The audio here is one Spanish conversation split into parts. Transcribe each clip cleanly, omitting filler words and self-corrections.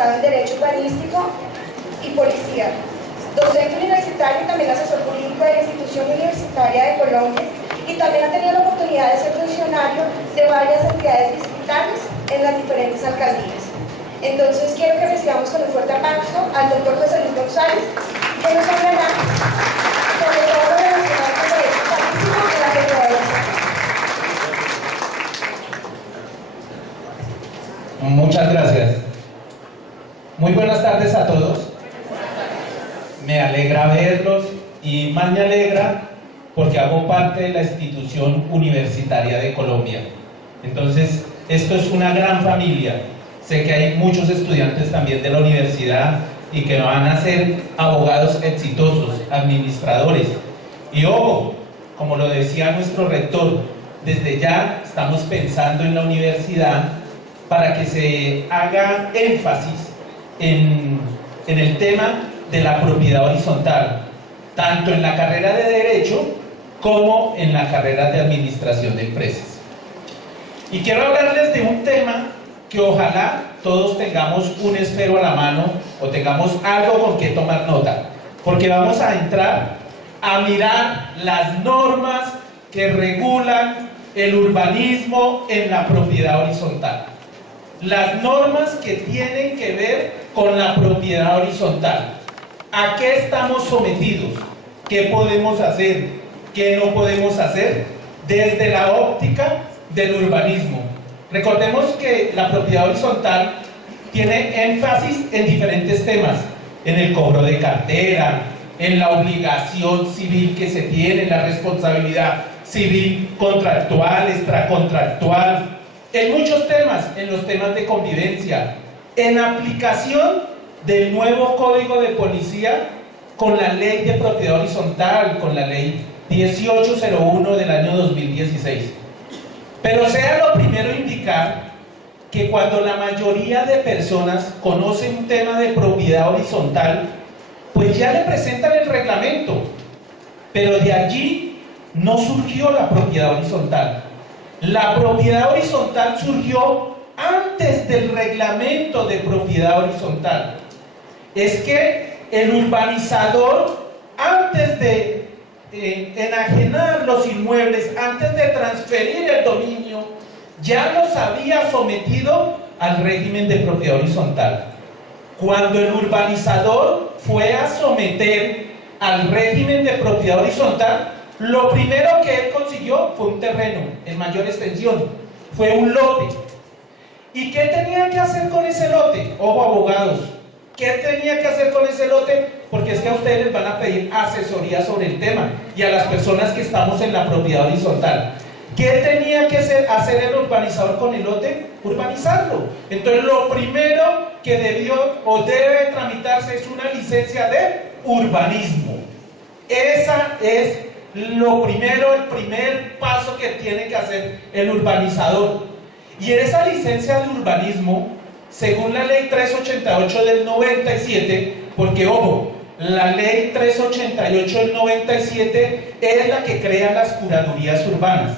especializado en Derecho Urbanístico y Policía, docente universitario y también asesor jurídico de la Institución Universitaria de Colombia, y también ha tenido la oportunidad de ser funcionario de varias entidades distritales en las diferentes alcaldías. Entonces quiero que recibamos con un fuerte aplauso al doctor José Luis González, que nos hablará sobre todo lo relacionado con el derecho urbanístico en la Procuraduría de la Ciudad. Muchas gracias. Muy buenas tardes a todos. Me alegra verlos y más me alegra porque hago parte de la Institución Universitaria de Colombia. Entonces, esto es una gran familia. Sé que hay muchos estudiantes también de la universidad y que van a ser abogados exitosos, administradores. Y ojo, como lo decía nuestro rector, desde ya estamos pensando en la universidad para que se haga énfasis en el tema de la propiedad horizontal, tanto en la carrera de Derecho como en la carrera de Administración de Empresas. Y quiero hablarles de un tema que ojalá todos tengamos un esfero a la mano o tengamos algo con que tomar nota, porque vamos a entrar a mirar las normas que regulan el urbanismo en la propiedad horizontal. Las normas que tienen que ver con la propiedad horizontal. ¿A qué estamos sometidos? ¿Qué podemos hacer? ¿Qué no podemos hacer? Desde la óptica del urbanismo. Recordemos que la propiedad horizontal tiene énfasis en diferentes temas, en el cobro de cartera, en la obligación civil que se tiene, en la responsabilidad civil contractual, extracontractual, en muchos temas, en los temas de convivencia, en aplicación del nuevo Código de Policía con la Ley de Propiedad Horizontal, con la Ley 1801 del año 2016. Pero sea lo primero indicar que cuando la mayoría de personas conocen un tema de propiedad horizontal, pues ya le presentan el reglamento, pero de allí no surgió la propiedad horizontal. La propiedad horizontal surgió antes del reglamento de propiedad horizontal. Es que el urbanizador, antes de enajenar los inmuebles, antes de transferir el dominio, ya los había sometido al régimen de propiedad horizontal. Cuando el urbanizador fue a someter al régimen de propiedad horizontal, lo primero que él consiguió fue un terreno en mayor extensión, fue un lote. ¿Y qué tenía que hacer con ese lote? Ojo, abogados, ¿qué tenía que hacer con ese lote? Porque es que a ustedes les van a pedir asesoría sobre el tema y a las personas que estamos en la propiedad horizontal. ¿Qué tenía que hacer el urbanizador con el lote? Urbanizarlo. Entonces lo primero que debió o debe tramitarse es una licencia de urbanismo. Esa es lo primero, el primer paso que tiene que hacer el urbanizador. Y en esa licencia de urbanismo, según la ley 388 del 97, porque ojo, la ley 388 del 97 es la que crea las curadurías urbanas.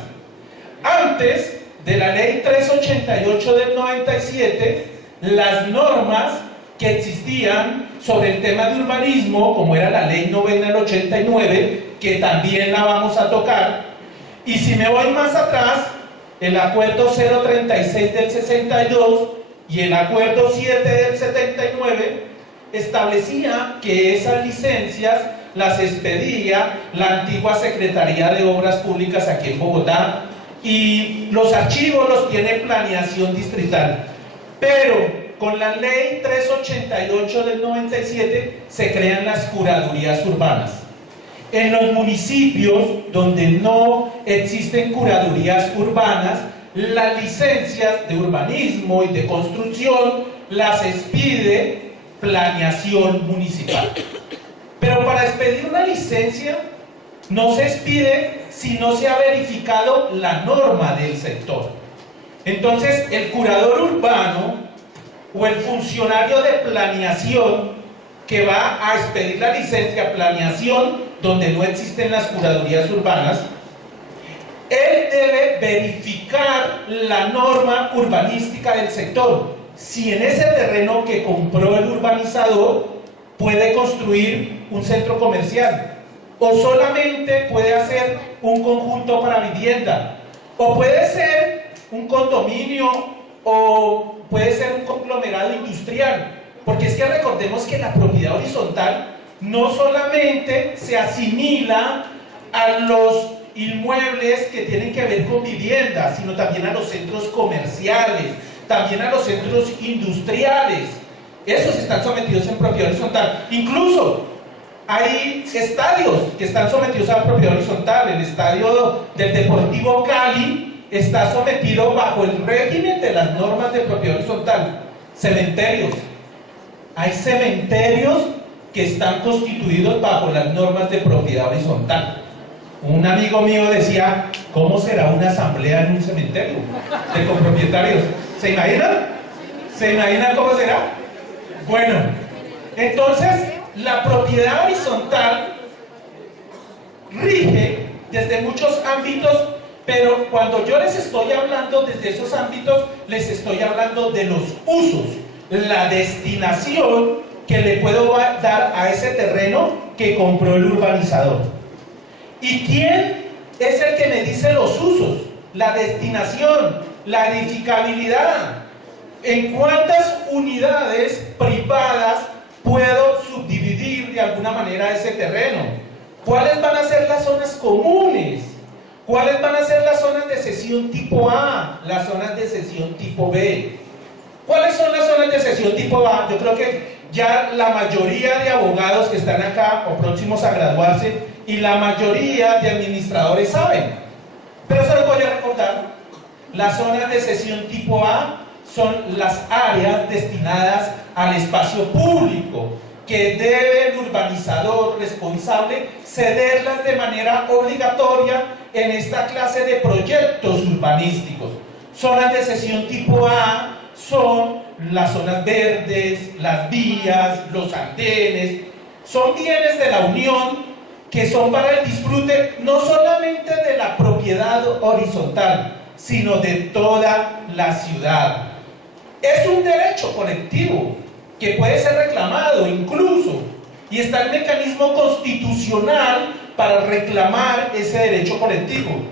Antes de la ley 388 del 97, las normas que existían sobre el tema de urbanismo, como era la ley novena del 89, que también la vamos a tocar, y si me voy más atrás, el acuerdo 036 del 62 y el acuerdo 7 del 79 establecía que esas licencias las expedía la antigua Secretaría de Obras Públicas aquí en Bogotá, y los archivos los tiene Planeación Distrital. Pero con la ley 388 del 97 se crean las curadurías urbanas. En los municipios donde no existen curadurías urbanas, las licencias de urbanismo y de construcción las expide Planeación Municipal. Pero para expedir una licencia no se expide si no se ha verificado la norma del sector. Entonces el curador urbano o el funcionario de planeación que va a expedir la licencia planeación donde no existen las curadurías urbanas, él debe verificar la norma urbanística del sector. si en ese terreno que compró el urbanizador puede construir un centro comercial, o solamente puede hacer un conjunto para vivienda, o puede ser un condominio, o puede ser un conglomerado industrial. Porque es que recordemos que la propiedad horizontal no solamente se asimila a los inmuebles que tienen que ver con vivienda, sino también a los centros comerciales, también a los centros industriales. Esos están sometidos en propiedad horizontal. Incluso hay estadios que están sometidos a la propiedad horizontal. El estadio del Deportivo Cali está sometido bajo el régimen de las normas de propiedad horizontal. Cementerios. Hay cementerios que están constituidos bajo las normas de propiedad horizontal. Un amigo mío decía, ¿cómo será una asamblea en un cementerio de copropietarios? ¿Se imaginan? ¿Se imaginan cómo será? Bueno, entonces la propiedad horizontal rige desde muchos ámbitos, pero cuando yo les estoy hablando desde esos ámbitos, les estoy hablando de los usos, la destinación que le puedo dar a ese terreno que compró el urbanizador. ¿Y quién es el que me dice los usos, la destinación, la edificabilidad? ¿En cuántas unidades privadas puedo subdividir de alguna manera ese terreno? ¿Cuáles van a ser las zonas comunes? ¿Cuáles van a ser las zonas de cesión tipo A, las zonas de cesión tipo B? ¿Cuáles son las zonas de cesión tipo A? Yo creo que ya la mayoría de abogados que están acá o próximos a graduarse y la mayoría de administradores saben, pero se los voy a recordar. Las zonas de cesión tipo A son las áreas destinadas al espacio público que debe el urbanizador responsable cederlas de manera obligatoria en esta clase de proyectos urbanísticos. Zonas de cesión tipo A son las zonas verdes, las vías, los andenes. Son bienes de la Unión que son para el disfrute no solamente de la propiedad horizontal, sino de toda la ciudad. Es un derecho colectivo que puede ser reclamado incluso, y está el mecanismo constitucional para reclamar ese derecho colectivo.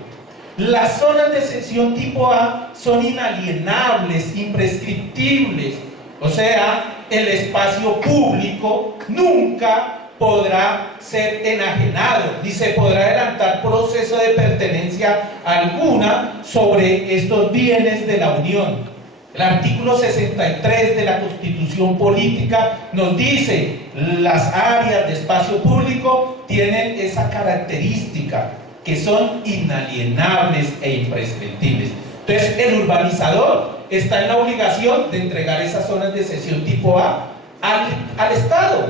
Las zonas de cesión tipo A son inalienables, imprescriptibles, o sea, el espacio público nunca podrá ser enajenado, ni se podrá adelantar proceso de pertenencia alguna sobre estos bienes de la Unión. El artículo 63 de la Constitución Política nos dice: las áreas de espacio público tienen esa característica, que son inalienables e imprescriptibles. Entonces el urbanizador está en la obligación de entregar esas zonas de cesión tipo A al Estado,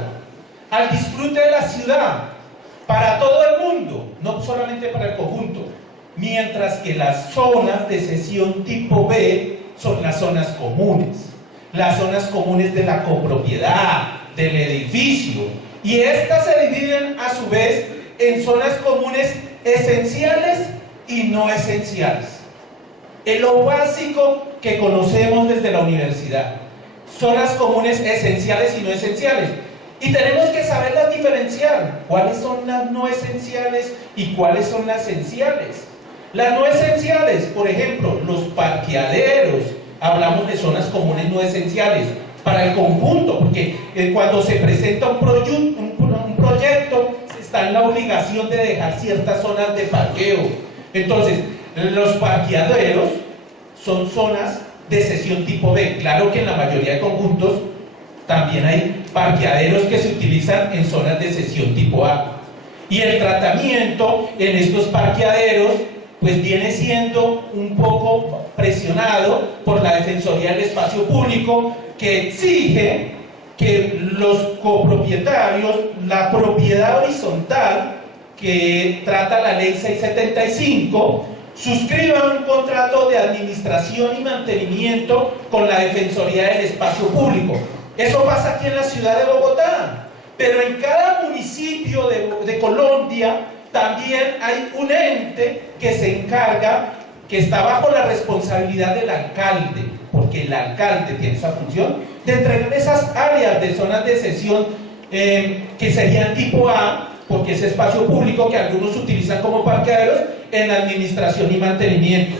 al disfrute de la ciudad, para todo el mundo, no solamente para el conjunto. Mientras que las zonas de cesión tipo B son las zonas comunes de la copropiedad, del edificio, y estas se dividen a su vez en zonas comunes esenciales y no esenciales. Es lo básico que conocemos desde la universidad: zonas comunes esenciales y no esenciales. Y tenemos que saberlas diferenciar. ¿Cuáles son las no esenciales y cuáles son las esenciales? Las no esenciales, por ejemplo, los parqueaderos. Hablamos de zonas comunes no esenciales para el conjunto, porque cuando se presenta un proyecto, está en la obligación de dejar ciertas zonas de parqueo. Entonces, los parqueaderos son zonas de cesión tipo B. Claro que en la mayoría de conjuntos también hay parqueaderos que se utilizan en zonas de cesión tipo A. Y el tratamiento en estos parqueaderos pues viene siendo un poco presionado por la Defensoría del Espacio Público, que exige que los copropietarios, la propiedad horizontal que trata la Ley 675, suscriban un contrato de administración y mantenimiento con la Defensoría del Espacio Público. Eso pasa aquí en la ciudad de Bogotá, pero en cada municipio de Colombia también hay un ente que se encarga, que está bajo la responsabilidad del alcalde. porque el alcalde tiene esa función, de entregar esas áreas de zonas de sesión que serían tipo A, porque es espacio público que algunos utilizan como parqueaderos, en administración y mantenimiento.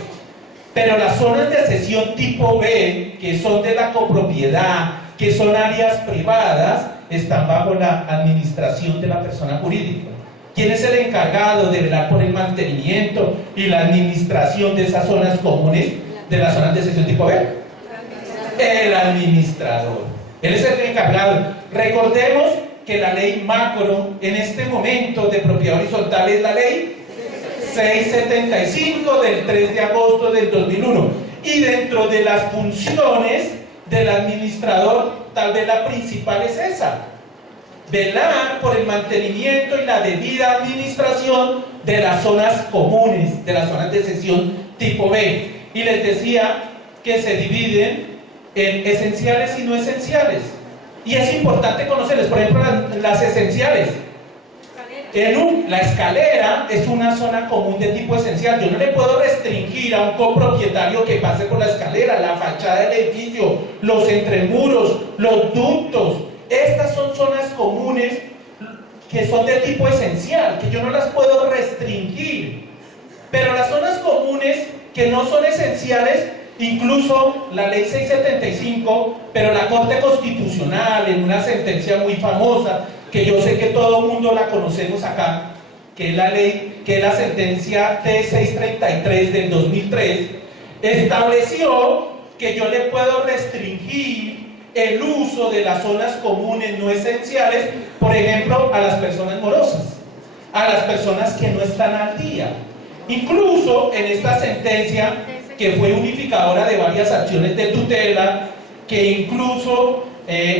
Pero las zonas de sesión tipo B, que son de la copropiedad, que son áreas privadas, están bajo la administración de la persona jurídica. ¿Quién es el encargado de velar por el mantenimiento y la administración de esas zonas comunes, de las zonas de sesión tipo B? El administrador. Él es el encargado. Recordemos que la ley macro en este momento de propiedad horizontal es la ley 675 del 3 de agosto del 2001. Y dentro de las funciones del administrador, tal vez la principal es esa: velar por el mantenimiento y la debida administración de las zonas comunes, de las zonas de sesión tipo B. Y les decía que se dividen en esenciales y no esenciales. Y es importante conocerles, por ejemplo, las esenciales. La escalera es una zona común de tipo esencial. Yo no le puedo restringir a un copropietario que pase por la escalera, la fachada del edificio, los entremuros, los ductos. Estas son zonas comunes que son de tipo esencial, que yo no las puedo restringir. Pero las zonas comunes que no son esenciales, incluso la ley 675, pero la Corte Constitucional, en una sentencia muy famosa, que yo sé que todo el mundo la conocemos acá, que es la sentencia T633 del 2003, estableció que yo le puedo restringir el uso de las zonas comunes no esenciales, por ejemplo, a las personas morosas, a las personas que no están al día. Incluso en esta sentencia, que fue unificadora de varias acciones de tutela, que incluso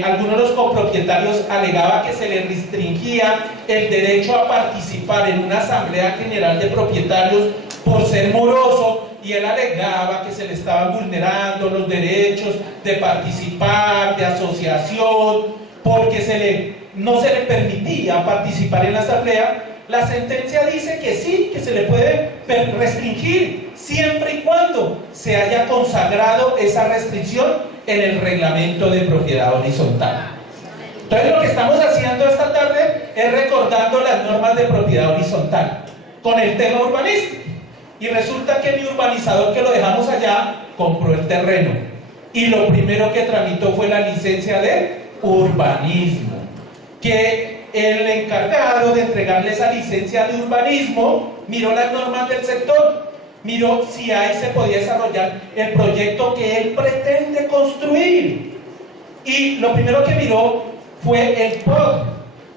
algunos de los copropietarios alegaban que se les restringía el derecho a participar en una asamblea general de propietarios por ser moroso, y él alegaba que se le estaban vulnerando los derechos de participar, de asociación, porque no se le permitía participar en la asamblea. La sentencia dice que sí, que se le puede restringir siempre y cuando se haya consagrado esa restricción en el reglamento de propiedad horizontal. Entonces, lo que estamos haciendo esta tarde es recordando las normas de propiedad horizontal con el tema urbanístico. Y resulta que mi urbanizador, que lo dejamos allá, compró el terreno, y lo primero que tramitó fue la licencia de urbanismo, que el encargado de entregarle esa licencia de urbanismo miró las normas del sector, miró si ahí se podía desarrollar el proyecto que él pretende construir, y lo primero que miró fue el POD.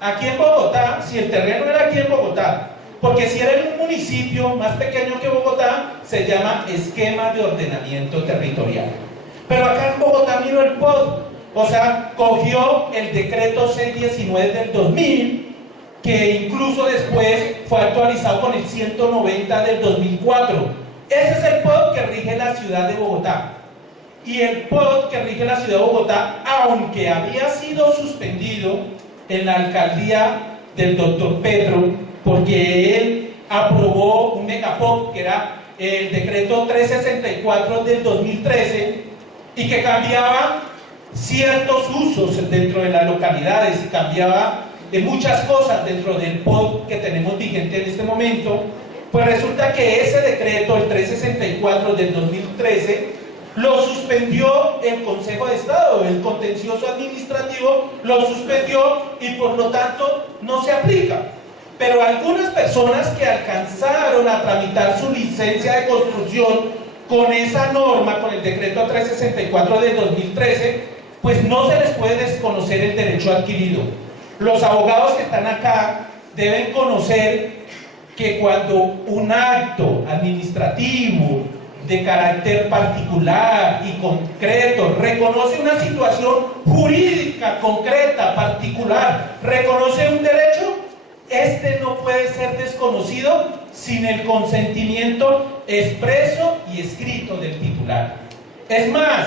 Aquí en Bogotá, si el terreno era aquí en Bogotá, porque si era en un municipio más pequeño que Bogotá, se llama esquema de ordenamiento territorial. Pero acá en Bogotá miró el POD, o sea, cogió el decreto 619 del 2000, que incluso después fue actualizado con el 190 del 2004. Ese es el POD que rige la ciudad de Bogotá. Y el POD que rige la ciudad de Bogotá, aunque había sido suspendido en la alcaldía del doctor Petro, porque él aprobó un megapod, que era el decreto 364 del 2013, y que cambiaba ciertos usos dentro de las localidades, cambiaba muchas cosas dentro del POD que tenemos vigente en este momento. Pues resulta que ese decreto, el 364 del 2013, lo suspendió el Consejo de Estado, el contencioso administrativo lo suspendió, y por lo tanto no se aplica. Pero algunas personas que alcanzaron a tramitar su licencia de construcción con esa norma, con el decreto 364 del 2013, pues no se les puede desconocer el derecho adquirido. Los abogados que están acá deben conocer que cuando un acto administrativo de carácter particular y concreto reconoce una situación jurídica concreta, particular, reconoce un derecho, este no puede ser desconocido sin el consentimiento expreso y escrito del titular. Es más,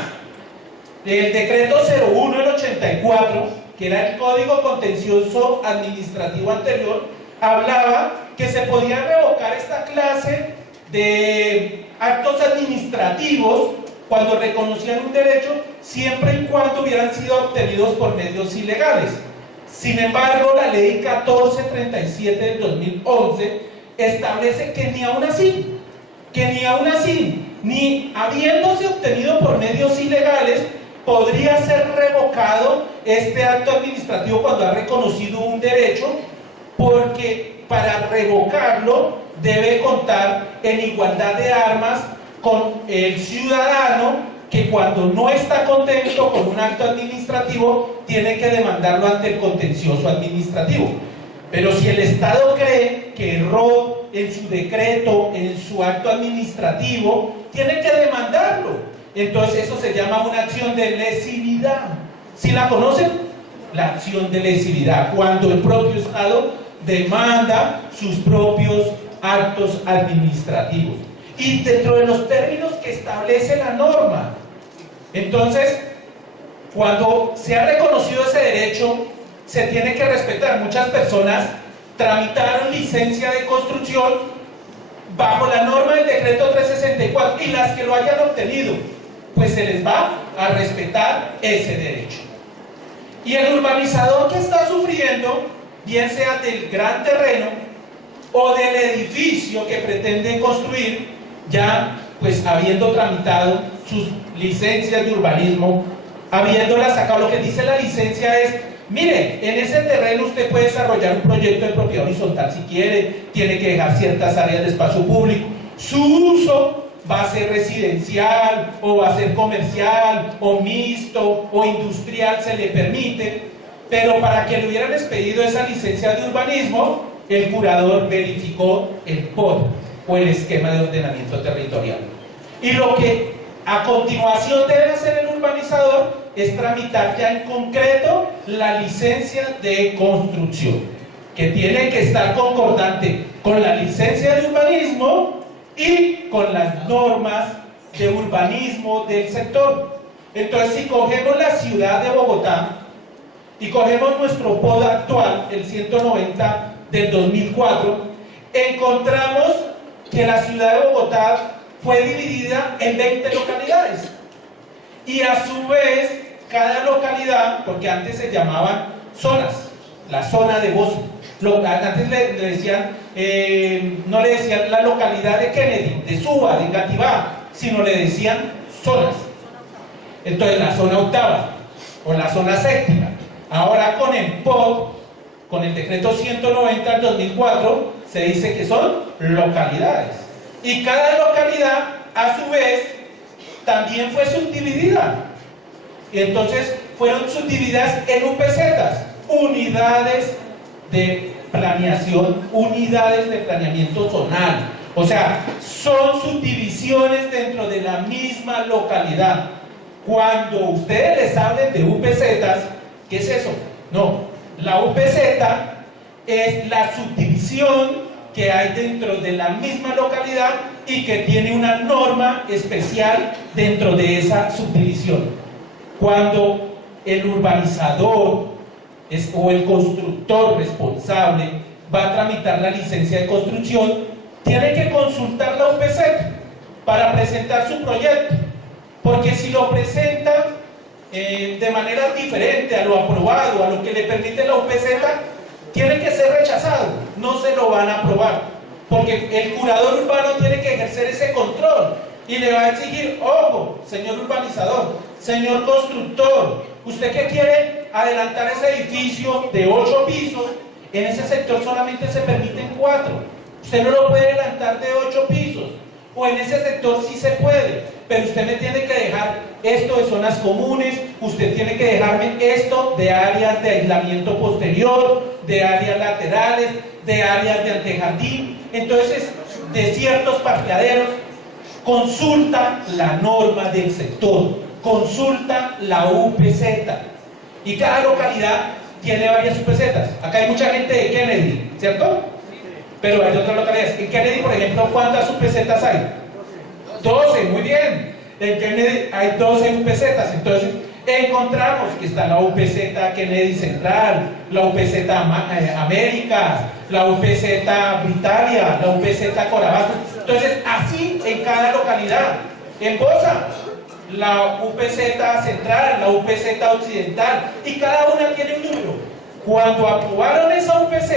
el decreto 01 del 84, que era el Código Contencioso Administrativo anterior, hablaba que se podía revocar esta clase de actos administrativos cuando reconocían un derecho siempre y cuando hubieran sido obtenidos por medios ilegales. Sin embargo, la ley 1437 del 2011 establece que ni aún así, ni habiéndose obtenido por medios ilegales, podría ser revocado este acto administrativo cuando ha reconocido un derecho, porque para revocarlo debe contar en igualdad de armas con el ciudadano, que cuando no está contento con un acto administrativo tiene que demandarlo ante el contencioso administrativo. Pero si el Estado cree que erró en su decreto, en su acto administrativo, tiene que demandarlo. Entonces eso se llama una acción de lesividad. ¿Sí la conocen? La acción de lesividad, cuando el propio Estado demanda sus propios actos administrativos y dentro de los términos que establece la norma. Entonces, cuando se ha reconocido ese derecho, se tiene que respetar. Muchas personas tramitaron licencia de construcción bajo la norma del decreto 364 y las que lo hayan obtenido, pues se les va a respetar ese derecho. Y el urbanizador que está sufriendo, bien sea del gran terreno o del edificio que pretende construir, ya pues habiendo tramitado sus licencias de urbanismo, habiéndolas sacado, lo que dice la licencia es: mire, en ese terreno usted puede desarrollar un proyecto de propiedad horizontal si quiere, tiene que dejar ciertas áreas de espacio público, su uso va a ser residencial, o va a ser comercial, o mixto, o industrial, se le permite. Pero para que le hubieran expedido esa licencia de urbanismo, el curador verificó el POT, o el esquema de ordenamiento territorial. Y lo que a continuación debe hacer el urbanizador es tramitar ya en concreto la licencia de construcción, que tiene que estar concordante con la licencia de urbanismo y con las normas de urbanismo del sector. Entonces, si cogemos la ciudad de Bogotá y cogemos nuestro POD actual, el 190 del 2004, encontramos que la ciudad de Bogotá fue dividida en 20 localidades, y a su vez cada localidad, porque antes se llamaban zonas, la zona de Bozo, antes le decían, no le decían la localidad de Kennedy, de Suba, de Engativá, sino le decían zonas. Entonces la zona octava o la zona séptima. Ahora con el POD, con el decreto 190 del 2004, se dice que son localidades, y cada localidad a su vez también fue subdividida, y entonces fueron subdivididas en UPZs, unidades de planeación, unidades de planeamiento zonal. O sea, son subdivisiones dentro de la misma localidad. Cuando ustedes les hablen de UPZs, ¿qué es eso? No, la UPZ es la subdivisión que hay dentro de la misma localidad y que tiene una norma especial dentro de esa subdivisión. Cuando el urbanizador o el constructor responsable va a tramitar la licencia de construcción, tiene que consultar la UPZ para presentar su proyecto, porque si lo presenta de manera diferente a lo aprobado, a lo que le permite la UPZ, tiene que ser rechazado, no se lo van a aprobar, porque el curador urbano tiene que ejercer ese control y le va a exigir: ojo, señor urbanizador, señor constructor, usted que quiere adelantar ese edificio de 8 pisos, en ese sector solamente se permiten 4, usted no lo puede adelantar de 8 pisos, o en ese sector sí se puede, pero usted me tiene que dejar esto de zonas comunes, usted tiene que dejarme esto de áreas de aislamiento posterior, de áreas laterales, de áreas de antejardín. Entonces, de ciertos parqueaderos, consulta la norma del sector, consulta la UPZ, y cada localidad tiene varias UPZs. Acá hay mucha gente de Kennedy, ¿cierto? Pero hay otras localidades. En Kennedy, por ejemplo, ¿cuántas UPZs hay? 12, muy bien. En Kennedy hay 12 UPZs. Entonces encontramos que está la UPZ Kennedy Central, la UPZ Américas, la UPZ Britalia, la UPZ Corabato. Entonces, así en cada localidad. En Bosa, la UPZ Central, la UPZ Occidental, y cada una tiene un número. Cuando aprobaron esa UPZ,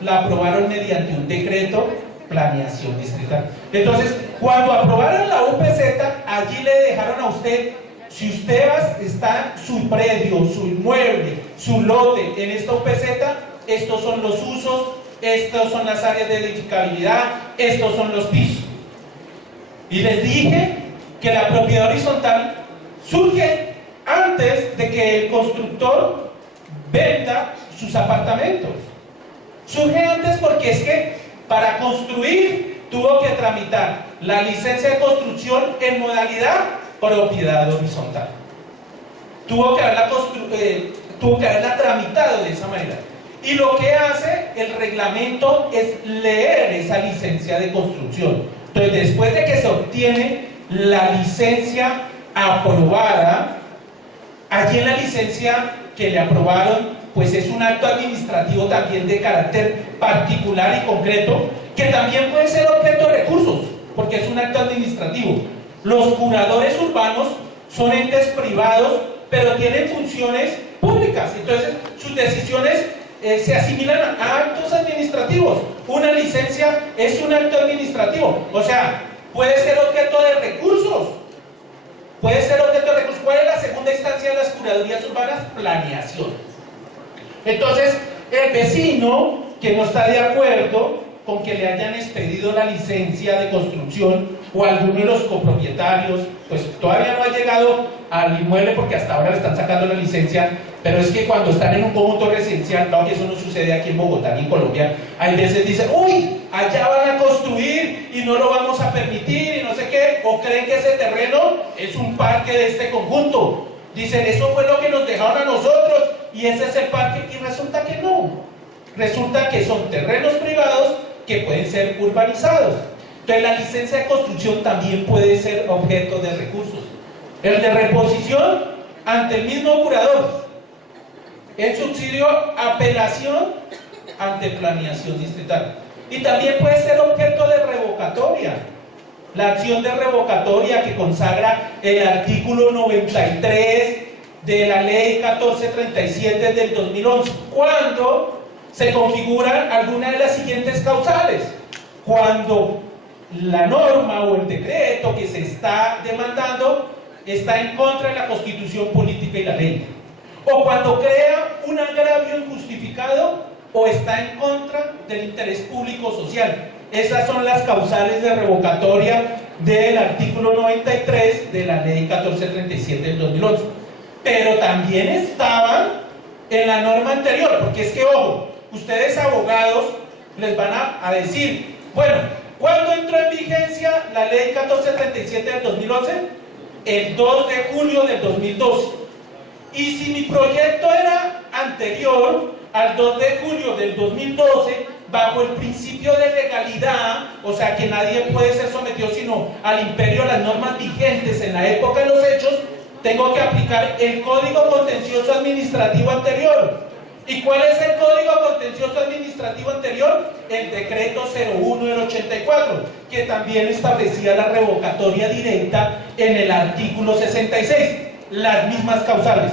la aprobaron mediante un decreto planeación distrital. Entonces, cuando aprobaron la UPZ, allí le dejaron a usted, si usted está su predio, su inmueble, su lote en esta UPZ, estos son los usos, estas son las áreas de edificabilidad, estos son los pisos. Y les dije que la propiedad horizontal surge antes de que el constructor venda sus apartamentos. Surge antes porque es que para construir tuvo que tramitar la licencia de construcción en modalidad propiedad horizontal. Tuvo que haberla tramitado de esa manera. Y lo que hace el reglamento es leer esa licencia de construcción. Entonces, después de que se obtiene la licencia aprobada, allí en la licencia que le aprobaron, pues es un acto administrativo también de carácter particular y concreto, que también puede ser objeto de recursos, porque es un acto administrativo. Los curadores urbanos son entes privados, pero tienen funciones públicas, entonces sus decisiones se asimilan a actos administrativos. Una licencia es un acto administrativo, o sea, puede ser objeto de recursos. Puede ser objeto de recursos. ¿Cuál es la segunda instancia de las curadurías urbanas? Planeación. Entonces, el vecino que no está de acuerdo con que le hayan expedido la licencia de construcción, o alguno de los copropietarios, pues todavía no ha llegado al inmueble porque hasta ahora le están sacando la licencia, pero es que cuando están en un conjunto residencial, claro que eso no sucede aquí en Bogotá ni en Colombia, hay veces dicen, uy, allá van a construir y no lo vamos a permitir y no sé qué, o creen que ese terreno es un parque de este conjunto. Dicen, eso fue lo que nos dejaron a nosotros y ese es el parque, y resulta que no. Resulta que son terrenos privados que pueden ser urbanizados. Entonces la licencia de construcción también puede ser objeto de recursos. El de reposición ante el mismo curador. El subsidio apelación ante planeación distrital. Y también puede ser objeto de revocatoria. La acción de revocatoria que consagra el artículo 93 de la ley 1437 del 2011. Cuando se configuran alguna de las siguientes causales. Cuando la norma o el decreto que se está demandando está en contra de la Constitución política y la ley, o cuando crea un agravio injustificado o está en contra del interés público social. Esas son las causales de revocatoria del artículo 93 de la ley 1437 del 2011. Pero también estaban en la norma anterior, porque es que, ojo, ustedes abogados les van a decir, bueno, ¿cuándo entró en vigencia la ley 1437 del 2011? El 2 de julio del 2012. Y si mi proyecto era anterior al 2 de julio del 2012, bajo el principio de legalidad, o sea que nadie puede ser sometido sino al imperio de las normas vigentes en la época de los hechos, tengo que aplicar el Código Contencioso Administrativo anterior. ¿Y cuál es el Código Contencioso Administrativo anterior? El Decreto 01 del 84, que también establecía la revocatoria directa en el artículo 66, las mismas causales.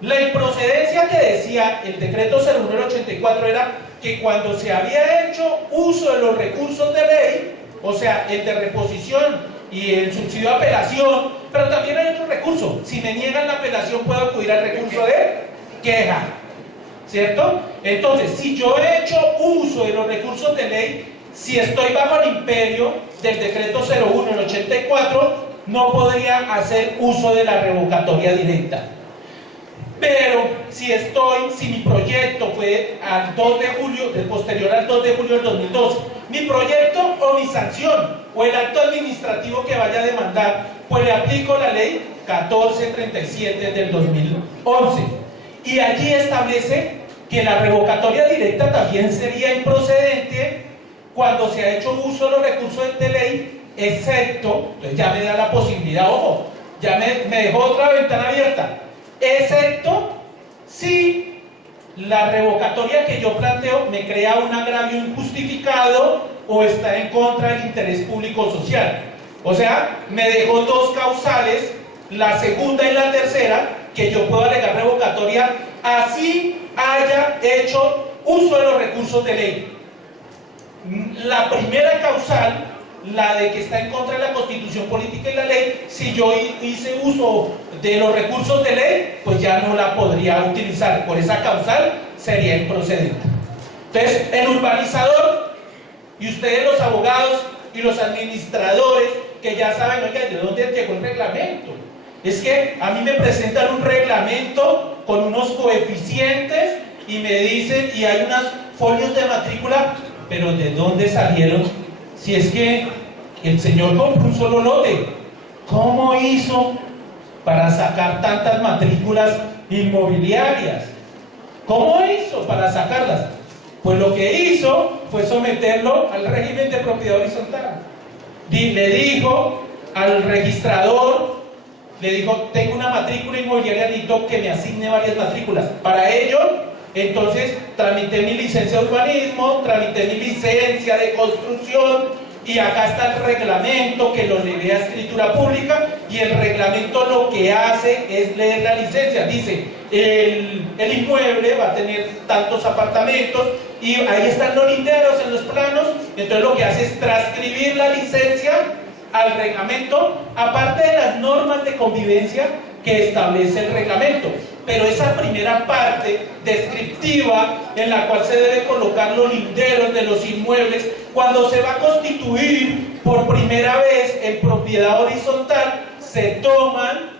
La improcedencia que decía el Decreto 01 del 84 era que cuando se había hecho uso de los recursos de ley, o sea, el de reposición y el subsidio de apelación, pero también hay otro recurso. Si me niegan la apelación, puedo acudir al recurso de queja, ¿cierto? Entonces, si yo he hecho uso de los recursos de ley, si estoy bajo el imperio del Decreto 01 del 84, no podría hacer uso de la revocatoria directa. Pero si mi proyecto fue al 2 de julio, posterior al 2 de julio del 2012, mi proyecto o mi sanción o el acto administrativo que vaya a demandar, pues le aplico la ley 1437 del 2011. Y allí establece que la revocatoria directa también sería improcedente cuando se ha hecho uso de los recursos de ley, excepto, entonces ya me da la posibilidad, ojo, ya me dejó otra ventana abierta, excepto si la revocatoria que yo planteo me crea un agravio injustificado o está en contra del interés público social. O sea, me dejó dos causales la segunda y la tercera, que yo puedo alegar revocatoria, así haya hecho uso de los recursos de ley. La primera causal, la de que está en contra de la Constitución política y la ley, si yo hice uso de los recursos de ley, pues ya no la podría utilizar. Por esa causal sería improcedente. Entonces, el urbanizador y ustedes los abogados y los administradores que ya saben, oiga, ¿de dónde llegó el reglamento? Es que a mí me presentan un reglamento con unos coeficientes y me dicen, y hay unos folios de matrícula, pero ¿de dónde salieron? Si es que el señor compró un solo lote, ¿cómo hizo para sacar tantas matrículas inmobiliarias? ¿Cómo hizo para sacarlas? Pues lo que hizo fue someterlo al régimen de propiedad horizontal. Le dijo al registrador, le dijo, tengo una matrícula inmobiliaria, necesito que me asigne varias matrículas. Para ello, entonces, tramité mi licencia de urbanismo, tramité mi licencia de construcción, y acá está el reglamento que lo levé a escritura pública, y el reglamento lo que hace es leer la licencia. Dice, el inmueble va a tener tantos apartamentos, y ahí están los linderos en los planos. Entonces lo que hace es transcribir la licencia al reglamento, aparte de las normas de convivencia que establece el reglamento. Pero esa primera parte descriptiva en la cual se debe colocar los linderos de los inmuebles cuando se va a constituir por primera vez en propiedad horizontal, se toman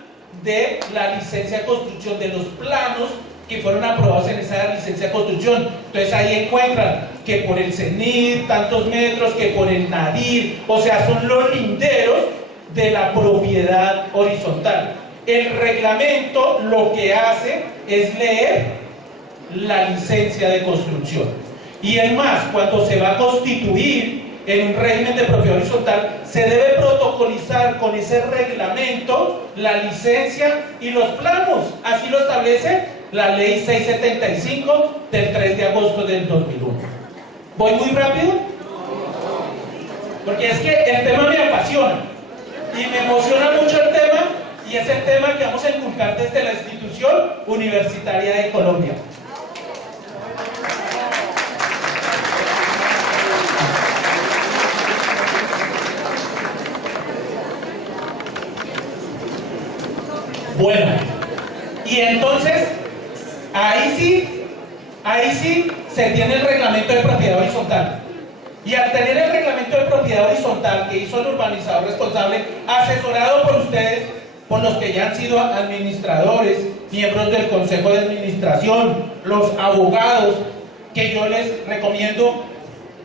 de la licencia de construcción, de los planos que fueron aprobados en esa licencia de construcción. Entonces ahí encuentran que por el CENIR tantos metros, que por el NADIR, o sea, son los linderos de la propiedad horizontal. El reglamento lo que hace es leer la licencia de construcción. Y es más, cuando se va a constituir en un régimen de propiedad horizontal, se debe protocolizar con ese reglamento la licencia y los planos. Así lo establece la ley 675 del 3 de agosto del 2001. ¿Voy muy rápido? Porque es que el tema me apasiona y me emociona mucho el tema, y es el tema que vamos a inculcar desde la institución universitaria de Colombia. Bueno, y entonces ahí sí se tiene el reglamento de propiedad horizontal. Y al tener el reglamento de propiedad horizontal que hizo el urbanizador responsable, asesorado por ustedes, por los que ya han sido administradores, miembros del consejo de administración, los abogados, que yo les recomiendo,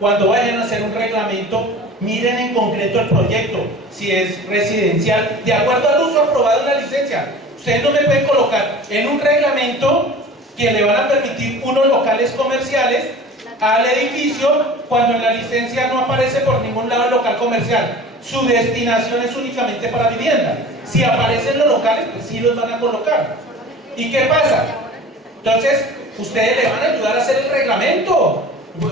cuando vayan a hacer un reglamento, miren en concreto el proyecto, si es residencial, de acuerdo al uso aprobado en la licencia. Ustedes no me pueden colocar en un reglamento que le van a permitir unos locales comerciales al edificio cuando en la licencia no aparece por ningún lado el local comercial. Su destinación es únicamente para vivienda. Si aparecen los locales, pues sí los van a colocar. ¿Y qué pasa? Entonces, ustedes le van a ayudar a hacer el reglamento,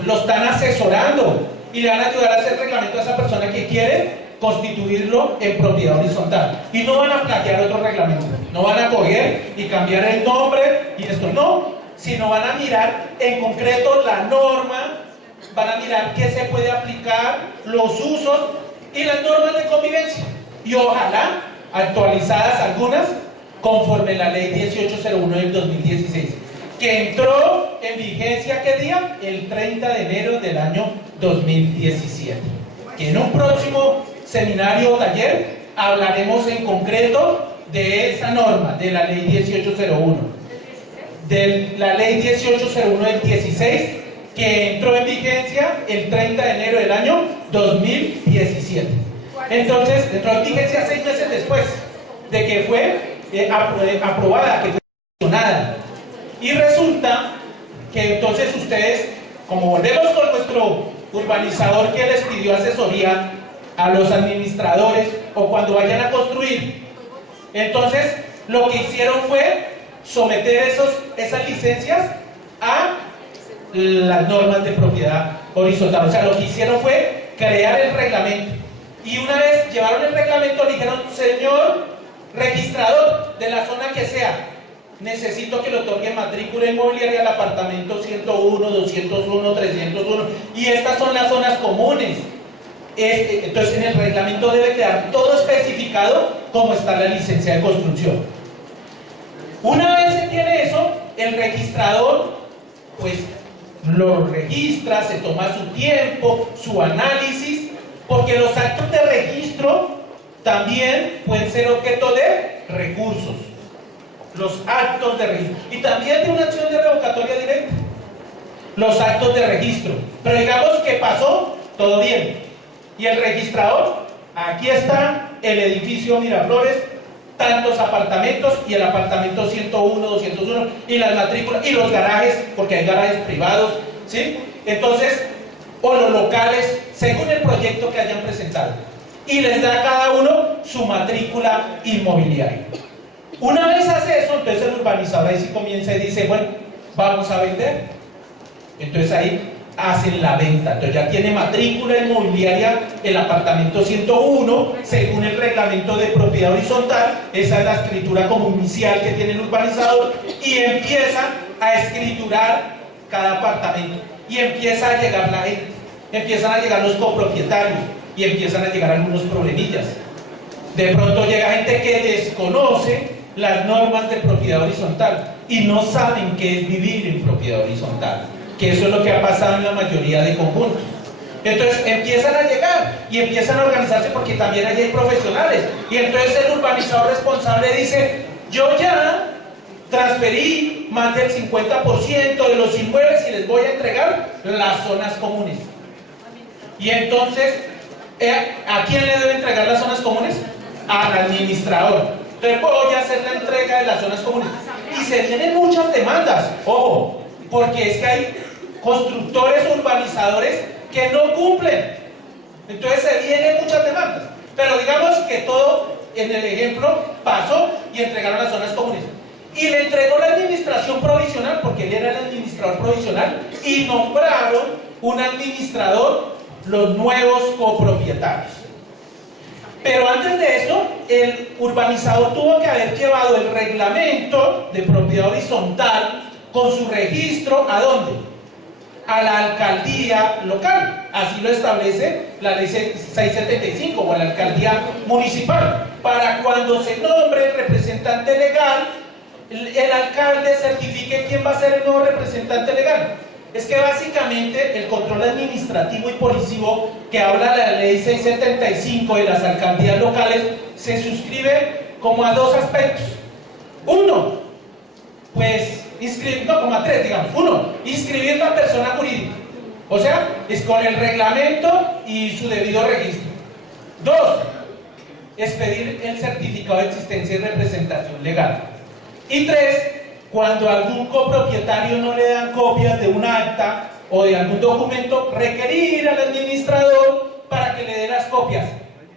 lo están asesorando y le van a ayudar a hacer el reglamento a esa persona que quiere constituirlo en propiedad horizontal. Y no van a plagiar otro reglamento, no van a coger y cambiar el nombre y esto, no, sino van a mirar en concreto la norma, van a mirar qué se puede aplicar, los usos y las normas de convivencia, y ojalá actualizadas algunas conforme la ley 1801 del 2016, que entró en vigencia, ¿qué día? El 30 de enero del año 2017. Que en un próximo seminario o taller hablaremos en concreto de esa norma, de la ley 1801, de la ley 1801 del 16, que entró en vigencia el 30 de enero del año 2017. Entonces, entró en vigencia 6 meses después de que fue aprobada, que fue sancionada. Y resulta que entonces ustedes, como volvemos con nuestro urbanizador que les pidió asesoría a los administradores o cuando vayan a construir, entonces lo que hicieron fue someter esas licencias a las normas de propiedad horizontal. O sea, lo que hicieron fue crear el reglamento. Y una vez llevaron el reglamento, le dijeron, señor registrador de la zona que sea, necesito que le otorgue matrícula inmobiliaria al apartamento 101, 201, 301, y estas son las zonas comunes. Entonces en el reglamento debe quedar todo especificado como está la licencia de construcción. Una vez se tiene eso, el registrador pues lo registra, se toma su tiempo, su análisis, porque los actos de registro también pueden ser objeto de recursos. Los actos de registro, y también de una acción de revocatoria directa, los actos de registro. Pero digamos que pasó todo bien, y el registrador, aquí está el edificio Miraflores, tantos apartamentos, y el apartamento 101, 201, y las matrículas, y los garajes, porque hay garajes privados, ¿sí? Entonces, o los locales, según el proyecto que hayan presentado, y les da a cada uno su matrícula inmobiliaria. Una vez hace eso, entonces el urbanizador ahí sí comienza y dice, bueno, vamos a vender. Entonces ahí hacen la venta. Entonces ya tiene matrícula inmobiliaria el apartamento 101, según el reglamento de propiedad horizontal. Esa es la escritura como inicial que tiene el urbanizador, y empieza a escriturar cada apartamento. Y empieza a llegar la gente, empiezan a llegar los copropietarios, y empiezan a llegar algunos problemillas. De pronto llega gente que desconoce las normas de propiedad horizontal y no saben qué es vivir en propiedad horizontal, que eso es lo que ha pasado en la mayoría de conjuntos. Entonces empiezan a llegar y empiezan a organizarse, porque también allí hay profesionales, y entonces el urbanizador responsable dice, yo ya transferí más del 50% de los inmuebles y les voy a entregar las zonas comunes. Y entonces, ¿a quién le debe entregar las zonas comunes? Al administrador. Entonces voy a hacer la entrega de las zonas comunes. Y se tienen muchas demandas, ojo, porque es que hay constructores, urbanizadores que no cumplen. Entonces se vienen muchas demandas. Pero digamos que todo, en el ejemplo, pasó y entregaron las zonas comunes. Y le entregó la administración provisional, porque él era el administrador provisional, y nombraron un administrador los nuevos copropietarios. Pero antes de esto, el urbanizador tuvo que haber llevado el reglamento de propiedad horizontal con su registro, ¿a dónde? A la alcaldía local. Así lo establece la ley 675, o a la alcaldía municipal. Para cuando se nombre el representante legal, el alcalde certifique quién va a ser el nuevo representante legal. Es que básicamente el control administrativo y policivo que habla la ley 675 de las alcaldías locales se suscribe como a dos aspectos. Uno, pues inscribir, no, como a tres, digamos. Uno, inscribir la persona jurídica, o sea, es con el reglamento y su debido registro. Dos, expedir el certificado de existencia y representación legal. Y tres, cuando a algún copropietario no le dan copias de un acta o de algún documento, requerir al administrador para que le dé las copias.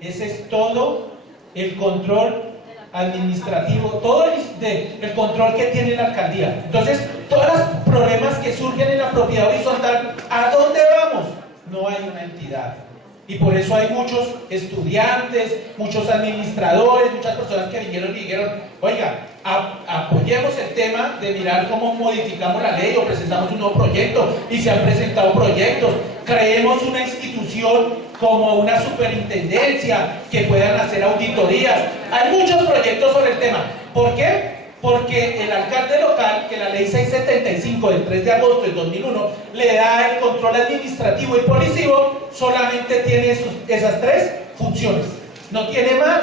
Ese es todo el control administrativo, todo el control que tiene la alcaldía. Entonces, todos los problemas que surgen en la propiedad horizontal, ¿a dónde vamos? No hay una entidad. Y por eso hay muchos estudiantes, muchos administradores, muchas personas que vinieron y dijeron, oiga, apoyemos el tema de mirar cómo modificamos la ley o presentamos un nuevo proyecto, y se han presentado proyectos. Creemos una institución como una superintendencia que puedan hacer auditorías. Hay muchos proyectos sobre el tema. ¿Por qué? Porque el alcalde local, que la ley 675 del 3 de agosto del 2001 le da el control administrativo y policivo, solamente tiene esas tres funciones, no tiene más.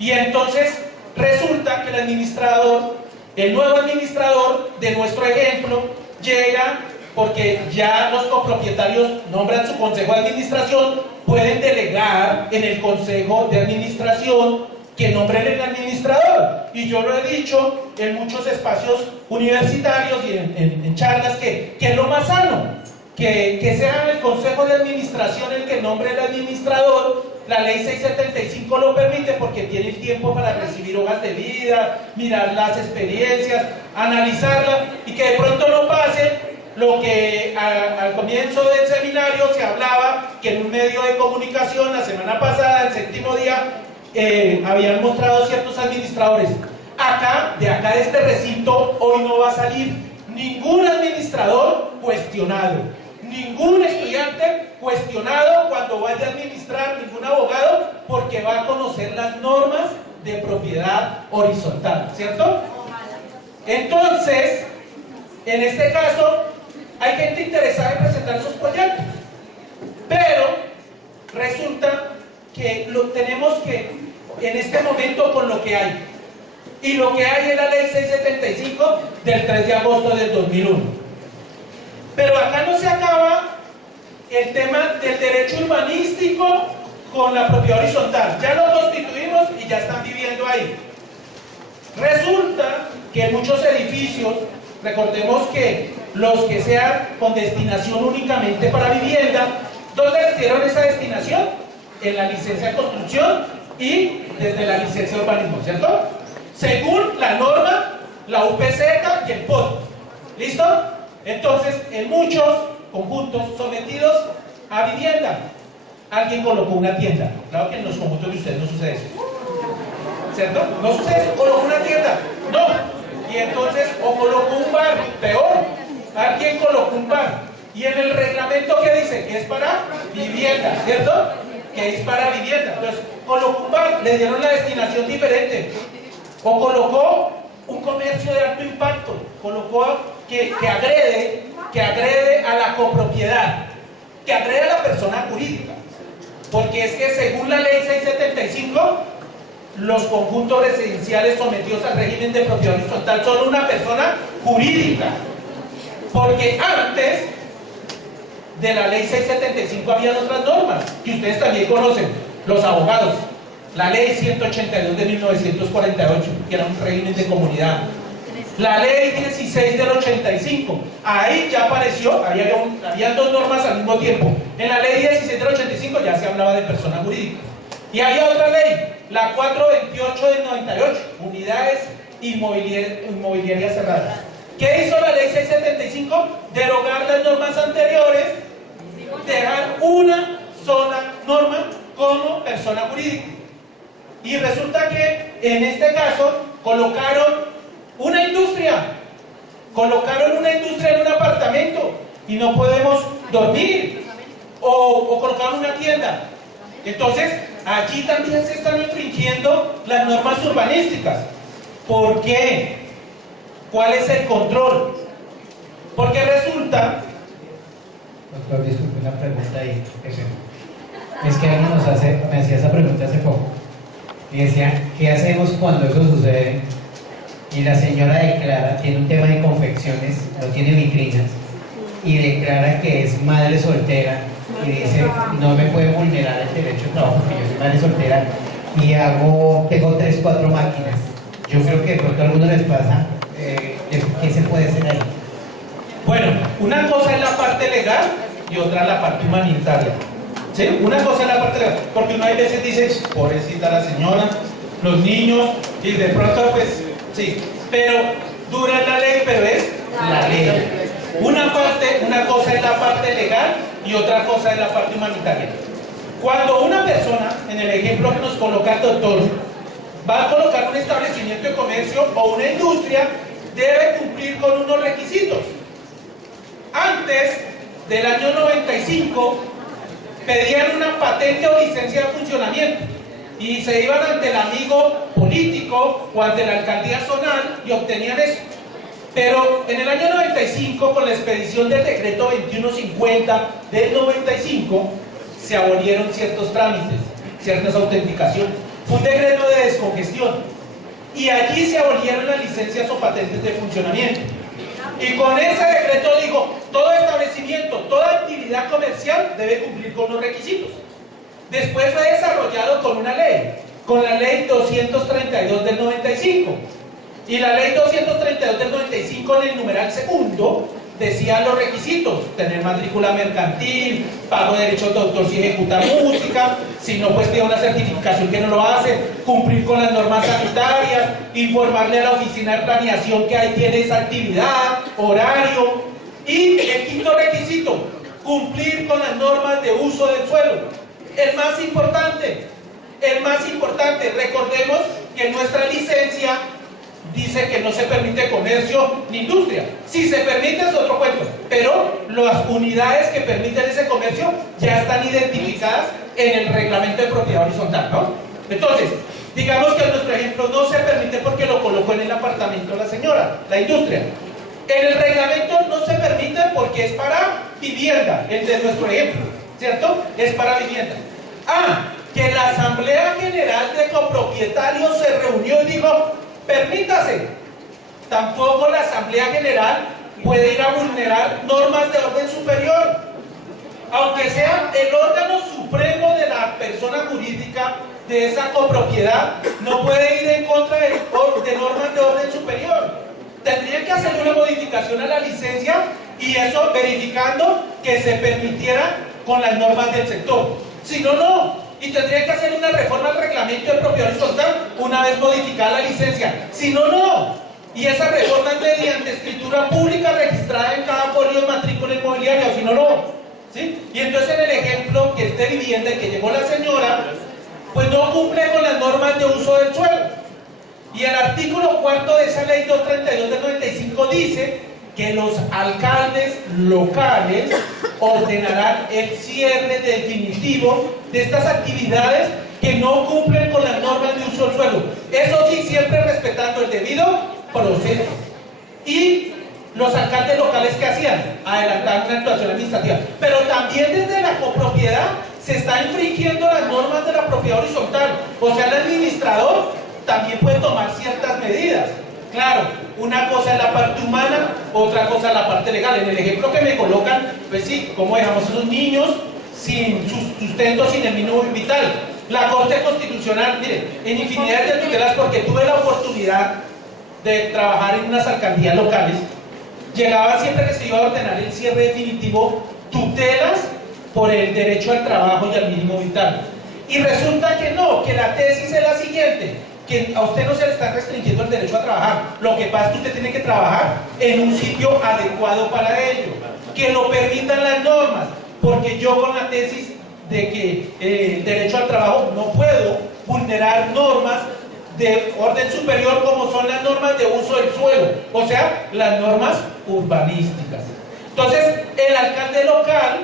Y entonces resulta que el administrador, el nuevo administrador de nuestro ejemplo, llega porque ya los copropietarios nombran su consejo de administración, pueden delegar en el consejo de administración que nombren el administrador. Y yo lo he dicho en muchos espacios universitarios y en charlas que es lo más sano, que sea el consejo de administración el que nombre el administrador. La ley 675 lo permite porque tiene el tiempo para recibir hojas de vida, mirar las experiencias, analizarlas, y que de pronto no pase lo que al comienzo del seminario se hablaba, que en un medio de comunicación la semana pasada, el séptimo día, habían mostrado ciertos administradores. De acá de este recinto, hoy no va a salir ningún administrador cuestionado, ningún estudiante cuestionado cuando vaya a administrar, ningún abogado, porque va a conocer las normas de propiedad horizontal, ¿cierto? Entonces, en este caso, hay gente interesada en presentar sus proyectos, pero resulta que lo tenemos que, en este momento, con lo que hay. Y lo que hay es la ley 675 del 3 de agosto del 2001. Pero acá no se acaba el tema del derecho urbanístico con la propiedad horizontal. Ya lo constituimos y ya están viviendo ahí. Resulta que en muchos edificios, recordemos que los que sean con destinación únicamente para vivienda, ¿dónde les dieron esa destinación? En la licencia de construcción y desde la licencia de urbanismo, ¿cierto? Según la norma, la UPZ y el POT. ¿Listo? Entonces, en muchos conjuntos sometidos a vivienda, alguien colocó una tienda. Claro que en los conjuntos de ustedes no sucede eso, ¿cierto? No sucede eso, colocó una tienda. No. Y entonces, o colocó un bar, peor, alguien colocó un bar. Y en el reglamento, ¿qué dice? Que es para vivienda, ¿cierto? Que es para vivienda. Entonces, colocó un bar, le dieron la destinación diferente. O colocó un comercio de alto impacto, colocó que agrede a la copropiedad, que agrede a la persona jurídica. Porque es que según la ley 675, los conjuntos residenciales sometidos al régimen de propiedad horizontal son una persona jurídica. Porque antes de la ley 675 habían otras normas, que ustedes también conocen, los abogados. La ley 182 de 1948, que era un régimen de comunidad. La ley 16 del 85, ahí ya apareció, había dos normas al mismo tiempo. En la ley 16 del 85 ya se hablaba de persona jurídica. Y había otra ley, la 428 del 98, unidades inmobiliarias cerradas. ¿Qué hizo la ley 675? Derogar las normas anteriores, dejar una sola norma como persona jurídica. Y resulta que en este caso colocaron una industria en un apartamento y no podemos dormir, o colocaron una tienda. Entonces allí también se están infringiendo las normas urbanísticas. ¿Por qué? ¿Cuál es el control? Porque resulta... Doctor, disculpe una pregunta ahí. Es que alguien me hacía esa pregunta hace poco. Y decía, ¿qué hacemos cuando eso sucede? Y la señora declara, tiene un tema de confecciones, no tiene vitrinas, y declara que es madre soltera, y dice, no me puede vulnerar el derecho de trabajo porque yo soy madre soltera, y tengo 3, 4 máquinas. Yo creo que de pronto a algunos les pasa, ¿qué se puede hacer ahí? Bueno, una cosa es la parte legal y otra la parte humanitaria. ¿Sí? Una cosa es la parte legal, porque uno a veces dice, pobrecita la señora, los niños, y de pronto pues, sí, pero dura la ley, pero es la ley. Una cosa es la parte legal y otra cosa es la parte humanitaria. Cuando una persona, en el ejemplo que nos coloca el doctor, va a colocar un establecimiento de comercio o una industria, debe cumplir con unos requisitos. Antes del año 95, pedían una patente o licencia de funcionamiento y se iban ante el amigo político o ante la alcaldía zonal y obtenían eso. Pero en el año 95, con la expedición del decreto 2150 del 95, se abolieron ciertos trámites, ciertas autenticaciones. Fue un decreto de descongestión y allí se abolieron las licencias o patentes de funcionamiento. Y con ese decreto digo, todo establecimiento, toda actividad comercial debe cumplir con los requisitos. Después fue desarrollado con una ley, con la ley 232 del 95. Y la ley 232 del 95 en el numeral segundo decía los requisitos: tener matrícula mercantil, pago de derechos de autor si ejecuta música, si no pues tiene una certificación que no lo hace, cumplir con las normas sanitarias, informarle a la oficina de planeación que ahí tiene esa actividad, horario. Y el quinto requisito, cumplir con las normas de uso del suelo. El más importante, El más importante, recordemos que nuestra licencia dice que no se permite comercio ni industria. Si se permite es otro cuento, pero las unidades que permiten ese comercio ya están identificadas en el reglamento de propiedad horizontal, ¿no? Entonces, digamos que en nuestro ejemplo no se permite porque lo colocó en el apartamento la señora, la industria. En el reglamento no se permite porque es para vivienda, el de nuestro ejemplo, ¿cierto? Es para vivienda. Que la Asamblea General de Copropietarios se reunió y dijo, permítase. Tampoco la Asamblea General puede ir a vulnerar normas de orden superior. Aunque sea el órgano supremo de la persona jurídica de esa copropiedad, no puede ir en contra de normas de orden superior. Tendría que hacer una modificación a la licencia y eso verificando que se permitiera con las normas del sector. Si no, no. Y tendría que hacer una reforma al reglamento de propiedad horizontal una vez modificada la licencia. Si no, no. Y esa reforma es mediante escritura pública registrada en cada folio de matrícula inmobiliaria, o si no, no. ¿Sí? Y entonces en el ejemplo que es de vivienda y que llegó la señora, pues no cumple con las normas de uso del suelo. Y el artículo 4 de esa ley 232 del 95 dice que los alcaldes locales ordenarán el cierre definitivo de estas actividades que no cumplen con las normas de uso del suelo. Eso sí, siempre respetando el debido proceso. Y los alcaldes locales, ¿qué hacían? Adelantar una actuación administrativa. Pero también desde la copropiedad se está infringiendo las normas de la propiedad horizontal. O sea, el administrador también puede tomar ciertas medidas. Claro, una cosa es la parte humana, otra cosa es la parte legal. En el ejemplo que me colocan, pues sí, ¿cómo dejamos a esos niños sin sustento, sin el mínimo vital? La Corte Constitucional, mire, en infinidad de tutelas, porque tuve la oportunidad de trabajar en unas alcaldías locales, llegaban siempre que se iba a ordenar el cierre definitivo, tutelas por el derecho al trabajo y al mínimo vital. Y resulta que no, que la tesis es la siguiente, que a usted no se le está restringiendo el derecho a trabajar. Lo que pasa es que usted tiene que trabajar en un sitio adecuado para ello, que lo permitan las normas, porque yo con la tesis de que el derecho al trabajo no puedo vulnerar normas de orden superior como son las normas de uso del suelo, o sea, las normas urbanísticas. Entonces, el alcalde local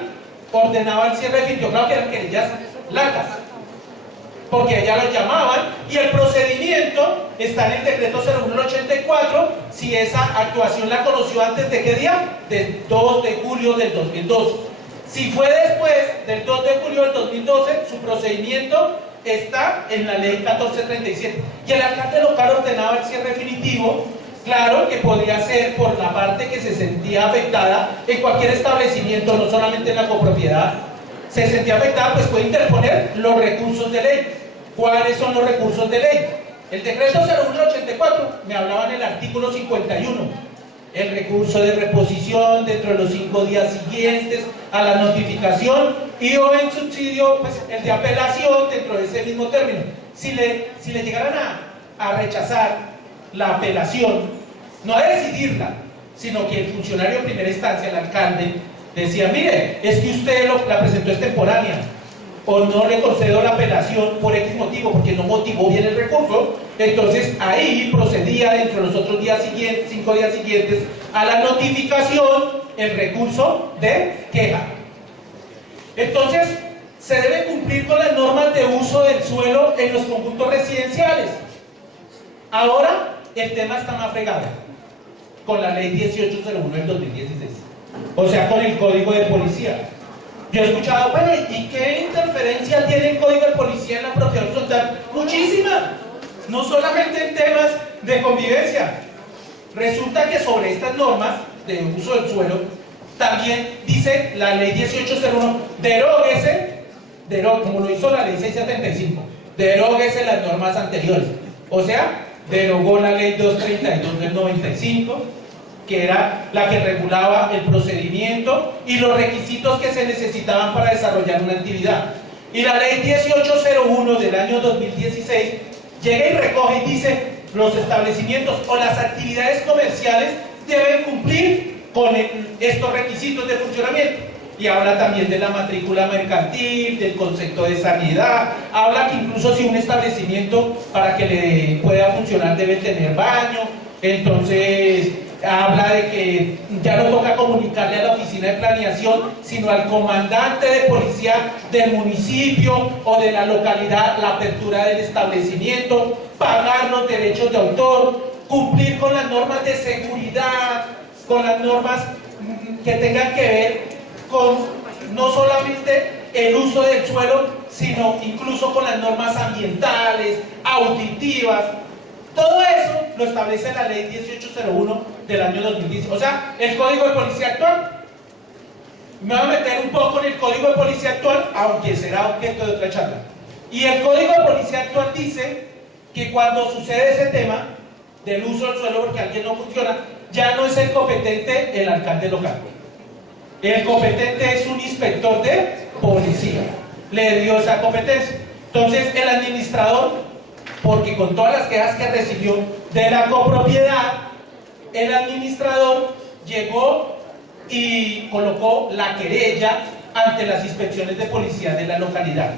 ordenaba el cierre definitivo, claro que eran querellas largas, porque allá lo llamaban, y el procedimiento está en el decreto 0184, si esa actuación la conoció antes de qué día, del 2 de julio del 2012. Si fue después del 2 de julio del 2012, su procedimiento está en la ley 1437. Y el alcalde local ordenaba el cierre definitivo, claro que podía ser por la parte que se sentía afectada en cualquier establecimiento, no solamente en la copropiedad. Se sentía afectada, pues puede interponer los recursos de ley. ¿Cuáles son los recursos de ley? El decreto 0184 me hablaba en el artículo 51. El recurso de reposición dentro de los 5 días siguientes a la notificación, y o en subsidio, pues el de apelación dentro de ese mismo término. Si le llegaran a rechazar la apelación, no a decidirla, sino que el funcionario en primera instancia, el alcalde, decía, mire, es que usted la presentó extemporánea, o no le concedo la apelación por X motivo, porque no motivó bien el recurso, entonces ahí procedía dentro de los otros días siguientes, 5 días siguientes, a la notificación, el recurso de queja. Entonces, se debe cumplir con las normas de uso del suelo en los conjuntos residenciales. Ahora, el tema está más fregado, con la ley 1801 del 2016, o sea, con el Código de Policía. Yo he escuchado, bueno, ¿y qué interferencia tiene el Código de Policía en la propiedad horizontal? Muchísima, no solamente en temas de convivencia. Resulta que sobre estas normas de uso del suelo, también dice la ley 1801, deróguese, como lo hizo la ley 675, deróguese las normas anteriores. O sea, derogó la ley 232 del 95, que era la que regulaba el procedimiento y los requisitos que se necesitaban para desarrollar una actividad. Y la ley 1801 del año 2016 llega y recoge y dice, los establecimientos o las actividades comerciales deben cumplir con estos requisitos de funcionamiento. y habla también de la matrícula mercantil, del concepto de sanidad, habla que incluso si un establecimiento para que le pueda funcionar debe tener baño, entonces habla de que ya no toca comunicarle a la oficina de planeación, sino al comandante de policía del municipio o de la localidad la apertura del establecimiento, pagar los derechos de autor, cumplir con las normas de seguridad, con las normas que tengan que ver con no solamente el uso del suelo, sino incluso con las normas ambientales, auditivas. Todo eso lo establece la ley 1801 del año 2010. O sea, el Código de Policía actual. Me voy a meter un poco en el Código de Policía actual, aunque será objeto de otra charla. Y el Código de Policía actual dice que cuando sucede ese tema del uso del suelo porque alguien no funciona, ya no es el competente el alcalde local. El competente es un inspector de policía. Le dio esa competencia. Entonces, el administrador, porque con todas las quejas que recibió de la copropiedad, el administrador llegó y colocó la querella ante las inspecciones de policía de la localidad.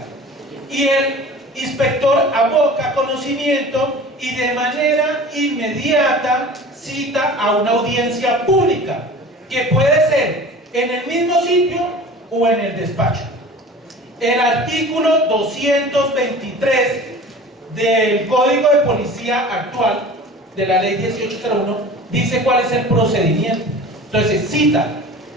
Y el inspector aboca conocimiento y de manera inmediata cita a una audiencia pública, que puede ser en el mismo sitio o en el despacho. El artículo 223 del Código de Policía actual, de la ley 1801, dice cuál es el procedimiento. Entonces cita,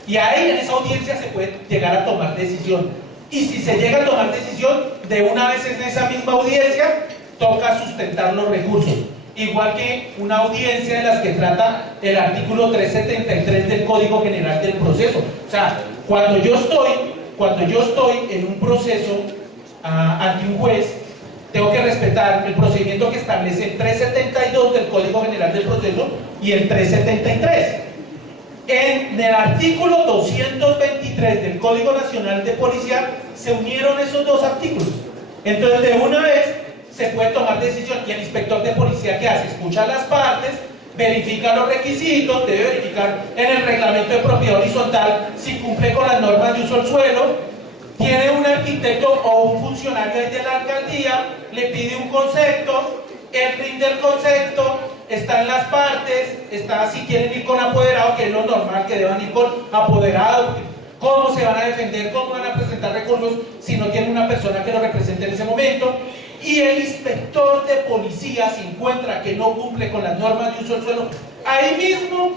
y ahí en esa audiencia se puede llegar a tomar decisión. Y si se llega a tomar decisión, de una vez en esa misma audiencia, toca sustentar los recursos. Igual que una audiencia de las que trata el artículo 373 del Código General del Proceso. O sea, cuando yo estoy en un proceso ante un juez, tengo que respetar el procedimiento que establece el 372 del Código General del Proceso y el 373. En el artículo 223 del Código Nacional de Policía se unieron esos dos artículos. Entonces, de una vez se puede tomar decisión. Y el inspector de policía, ¿qué hace? Escucha las partes, verifica los requisitos, debe verificar en el reglamento de propiedad horizontal si cumple con las normas de uso del suelo. Tiene un arquitecto o un funcionario de la alcaldía, le pide un concepto, él rinde el concepto, está en las partes, está si quieren ir con apoderado, que es lo normal que deban ir con apoderado. ¿Cómo se van a defender? ¿Cómo van a presentar recursos si no tienen una persona que lo represente en ese momento? Y el inspector de policía se encuentra que no cumple con las normas de uso del suelo, ahí mismo,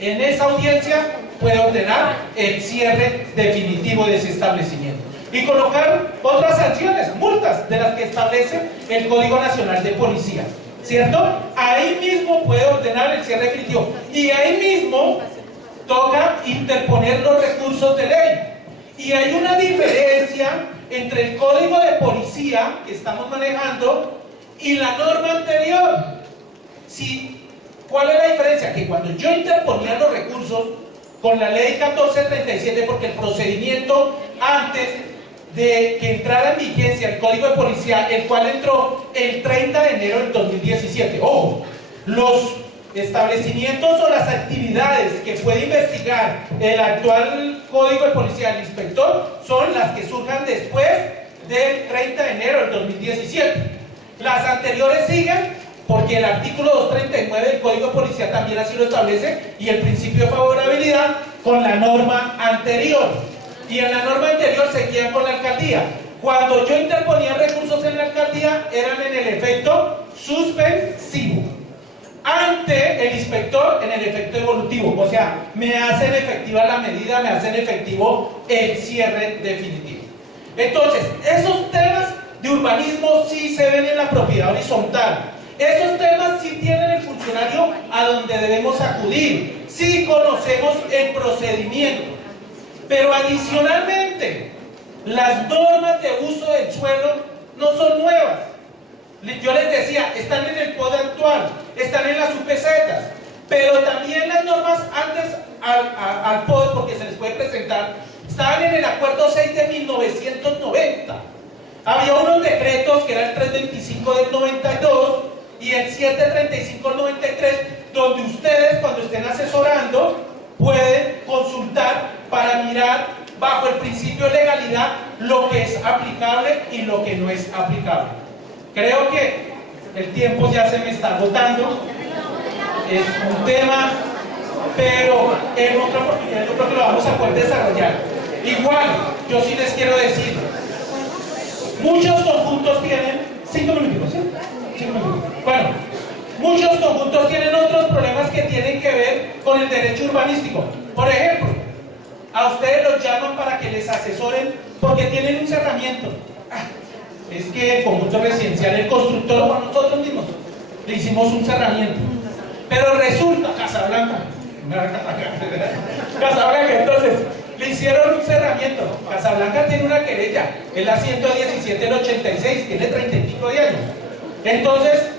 en esa audiencia, puede ordenar el cierre definitivo de ese establecimiento y colocar otras sanciones, multas, de las que establece el Código Nacional de Policía, ¿cierto? Ahí mismo puede ordenar el cierre definitivo y ahí mismo toca interponer los recursos de ley. Y hay una diferencia entre el Código de Policía que estamos manejando y la norma anterior. ¿Cuál es la diferencia? Que cuando yo interponía los recursos con la ley 1437, porque el procedimiento antes de que entrara en vigencia el Código de Policía, el cual entró el 30 de enero del 2017, ojo, los establecimientos o las actividades que puede investigar el actual Código de Policía del inspector son las que surjan después del 30 de enero del 2017. Las anteriores siguen porque el artículo 239 del Código de Policía también así lo establece, y el principio de favorabilidad con la norma anterior. Y en la norma anterior seguían con la alcaldía. Cuando yo interponía recursos en la alcaldía, eran en el efecto suspensivo. Ante el inspector, en el efecto evolutivo. O sea, me hacen efectiva la medida, me hacen efectivo el cierre definitivo. Entonces, esos temas de urbanismo sí se ven en la propiedad horizontal. Esos temas sí tienen el funcionario a donde debemos acudir. Sí conocemos el procedimiento. Pero adicionalmente, las normas de uso del suelo no son nuevas. Yo les decía, están en el POD actual, están en las UPZ, pero también las normas antes al POD, porque se les puede presentar, estaban en el acuerdo 6 de 1990. Había unos decretos que era el 325 del 92 y el 735 del 93, donde ustedes, cuando estén asesorando, pueden consultar para mirar bajo el principio de legalidad lo que es aplicable y lo que no es aplicable. Creo que el tiempo ya se me está agotando, es un tema, pero en otra oportunidad yo creo que lo vamos a poder desarrollar. Igual, yo sí les quiero decir, muchos conjuntos tienen, 5 minutos, ¿sí? 5 minutos. Bueno, muchos conjuntos tienen otros problemas que tienen que ver con el derecho urbanístico. Por ejemplo, a ustedes los llaman para que les asesoren porque tienen un cerramiento. Es que el conjunto residencial, el constructor o nosotros mismos le hicimos un cerramiento. Pero resulta, Casablanca, entonces, le hicieron un cerramiento. Casablanca tiene una querella, es la 117 del 86, tiene 30 y pico de años. Entonces,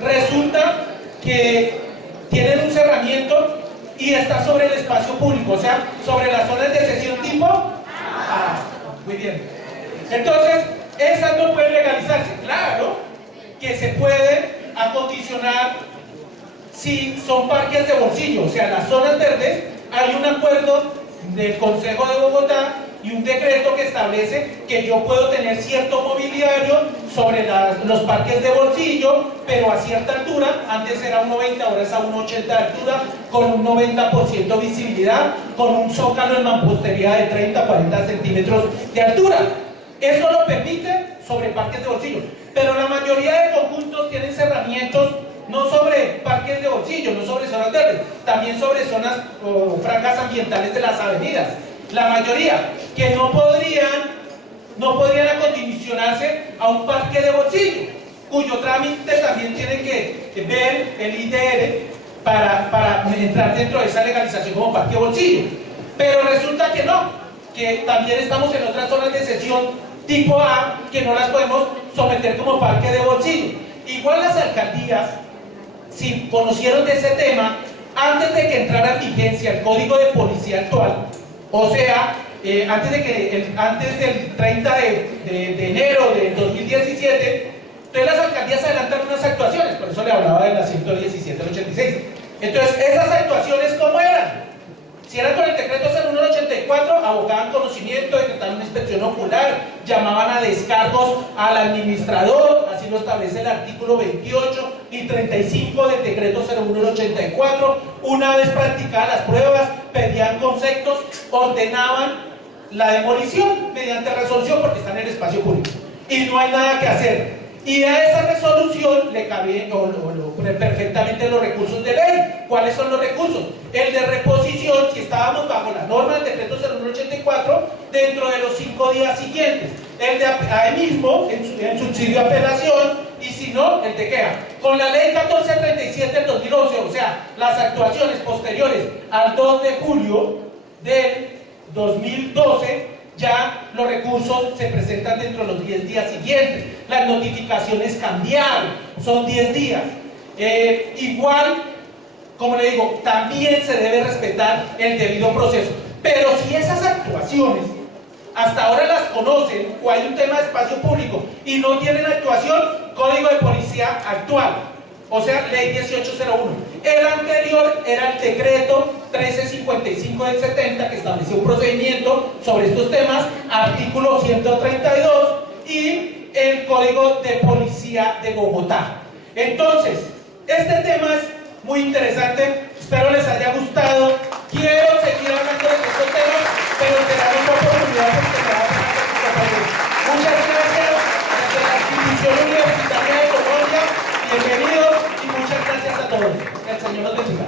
resulta que tienen un cerramiento y está sobre el espacio público, o sea, sobre las zonas de sesión tipo A. Muy bien. Entonces, esas no pueden legalizarse. Claro que se puede acondicionar si son parques de bolsillo, o sea, las zonas verdes. Hay un acuerdo del Consejo de Bogotá y un decreto que establece que yo puedo tener cierto mobiliario sobre los parques de bolsillo, pero a cierta altura. Antes era 1,90, ahora es a 1,80 de altura, con un 90% visibilidad, con un zócalo en mampostería de 30-40 centímetros de altura. Eso lo permite sobre parques de bolsillo, pero la mayoría de conjuntos tienen cerramientos no sobre parques de bolsillo, no sobre zonas verdes, también sobre zonas o franjas ambientales de las avenidas. La mayoría que no podrían acondicionarse a un parque de bolsillo, cuyo trámite también tiene que ver el IDR para entrar dentro de esa legalización como parque de bolsillo. Pero resulta que no, que también estamos en otras zonas de sesión tipo A que no las podemos someter como parque de bolsillo. Igual las alcaldías, si conocieron de ese tema, antes de que entrara en vigencia el Código de Policía actual, o sea, antes del 30 de enero de 2017, entonces las alcaldías adelantan unas actuaciones, por eso le hablaba de la 117 del 86. Entonces, esas actuaciones, ¿cómo eran? Si eran con el decreto 0184, abocaban conocimiento, decretaban una inspección ocular, llamaban a descargos al administrador, así lo establece el artículo 28 y 35 del decreto 0184. Una vez practicadas las pruebas, pedían conceptos, ordenaban la demolición mediante resolución porque está en el espacio público y no hay nada que hacer. Y a esa resolución le cabían perfectamente los recursos de ley. ¿Cuáles son los recursos? El de reposición, si estábamos bajo la norma del decreto 0184, dentro de los 5 días siguientes. El de ahí mismo, en subsidio de apelación, y si no, el de queja. Con la ley 1437 del 2011, o sea, las actuaciones posteriores al 2 de julio del 2012, ya los recursos se presentan dentro de los 10 días siguientes. Las notificaciones cambiaron, son 10 días. Igual, como le digo, también se debe respetar el debido proceso. Pero si esas actuaciones hasta ahora las conocen o hay un tema de espacio público y no tienen actuación, Código de Policía actual, o sea, Ley 1801. El anterior era el decreto 1355 del 70 que estableció un procedimiento sobre estos temas, artículo 132, y el Código de Policía de Bogotá. Entonces, este tema es muy interesante, espero les haya gustado. Quiero seguir hablando de estos temas, pero será una oportunidad porque me va a hacer. Muchas gracias desde la institución universitaria de Colombia, bienvenidos y muchas gracias a todos. Que el Señor nos bendiga.